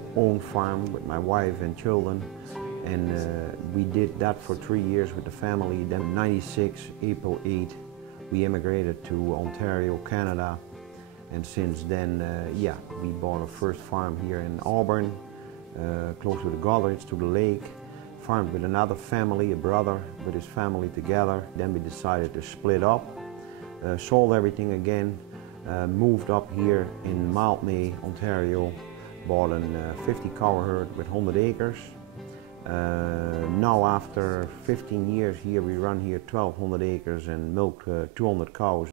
our own farm with my wife and children, and we did that for 3 years with the family. Then in '96, April 8, we immigrated to Ontario, Canada, and since then, yeah, we bought our first farm here in Auburn, close to the Goddard's, to the lake. Farmed with another family, a brother with his family together. Then we decided to split up, sold everything again, moved up here in Mildmay, Ontario, bought a 50 cow herd with 100 acres. Now after 15 years here, we run here 1,200 acres and milk 200 cows.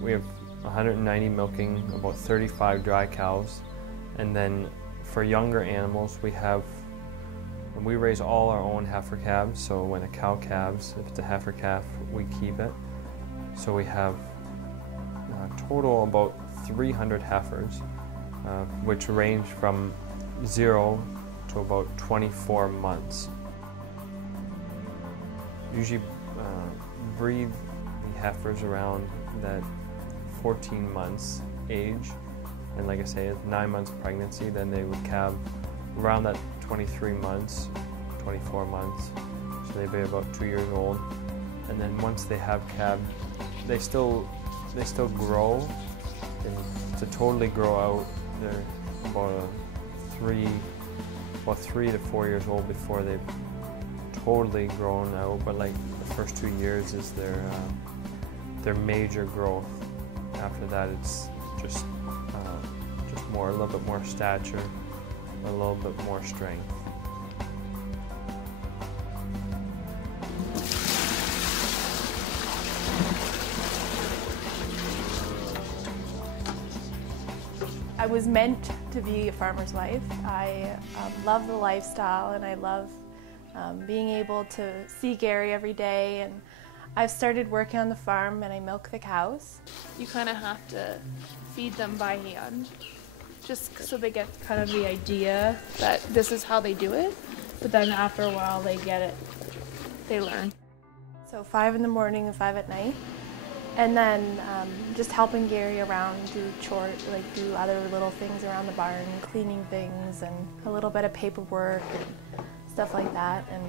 We have 190 milking, about 35 dry cows, and then for younger animals we raise all our own heifer calves, so when a cow calves, if it's a heifer calf, we keep it. So we have a total about 300 heifers, which range from 0 to about 24 months. Usually breed the heifers around that 14 months age, and like I say, at 9 months pregnancy, then they would calve around that 23 months, 24 months, so they'd be about 2 years old. And then once they have calved, they still grow, and to totally grow out, they're about 3 to 4 years old before they've totally grown out. But like the first 2 years is their major growth. After that, it's just more, a little bit more stature, a little bit more strength. I was meant to be a farmer's wife. I love the lifestyle, and I love being able to see Gary every day. And I've started working on the farm, and I milk the cows. You kind of have to feed them by hand, just so they get kind of the idea that this is how they do it. But then after a while, they get it. They learn. So 5 in the morning and 5 at night. And then just helping Gary around, do other little things around the barn, cleaning things, and a little bit of paperwork and stuff like that. And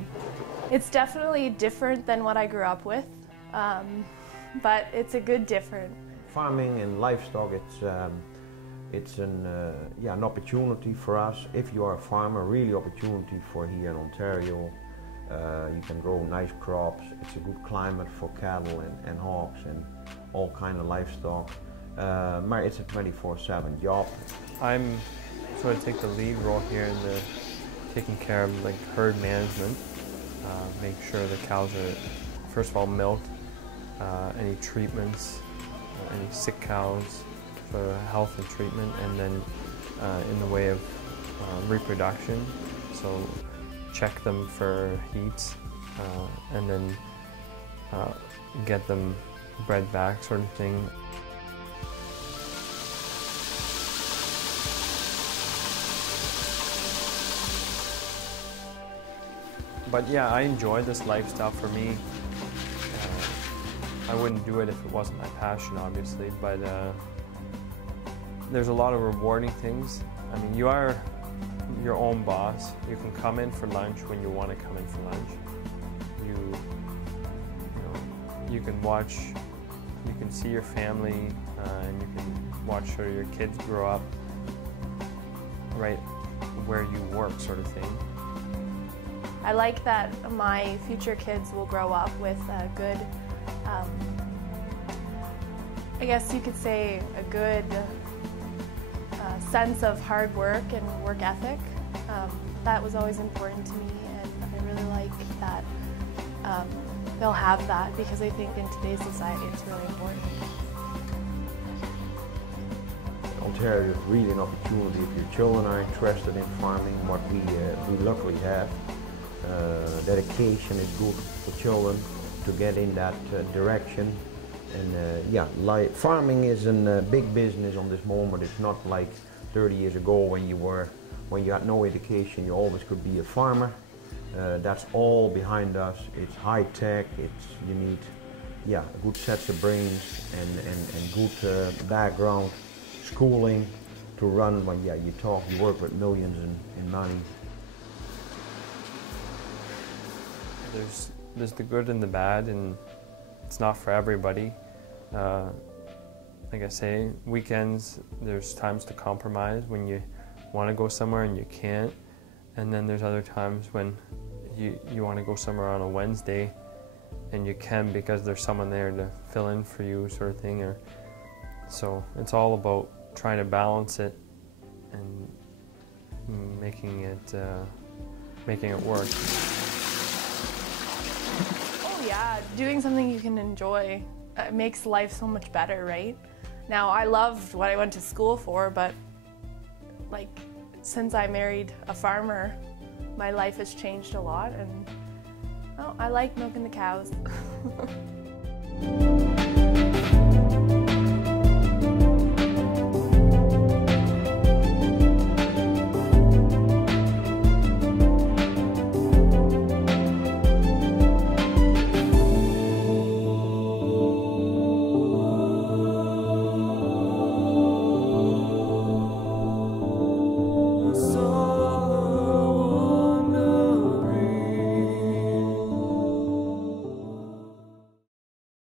it's definitely different than what I grew up with, but it's a good different. Farming and livestock, it's an opportunity for us. If you are a farmer, really opportunity for here in Ontario. You can grow nice crops. It's a good climate for cattle and hogs and all kind of livestock. But it's a 24/7 job. I'm sort of take the lead role here in the taking care of like herd management. Make sure the cows are first of all milked, any treatments, any sick cows for health and treatment, and then in the way of reproduction. So check them for heats, and then get them bred back, sort of thing. But yeah, I enjoy this lifestyle. For me, I wouldn't do it if it wasn't my passion, obviously, but there's a lot of rewarding things. I mean, you are your own boss. You can come in for lunch when you want to come in for lunch. You can watch, you can see your family, and you can watch sort of your kids grow up right where you work, sort of thing. I like that my future kids will grow up with a good, I guess you could say a good sense of hard work and work ethic. That was always important to me, and I really like that they'll have that, because I think in today's society it's really important. Ontario is really an opportunity if your children are interested in farming, what we luckily have. Dedication is good for children to get in that direction. And yeah, farming is a big business on this moment. It's not like 30 years ago when you had no education, you always could be a farmer. That's all behind us. It's high tech. You need, yeah, good sets of brains and good background, schooling to run. When yeah, you work with millions in money. There's the good and the bad, and it's not for everybody. Like I say, weekends, there's times to compromise when you want to go somewhere and you can't. And then there's other times when you want to go somewhere on a Wednesday and you can because there's someone there to fill in for you, sort of thing. So it's all about trying to balance it and making it work. Oh yeah, doing something you can enjoy makes life so much better, right? Now, I loved what I went to school for, but like since I married a farmer, my life has changed a lot, and well, I like milking the cows.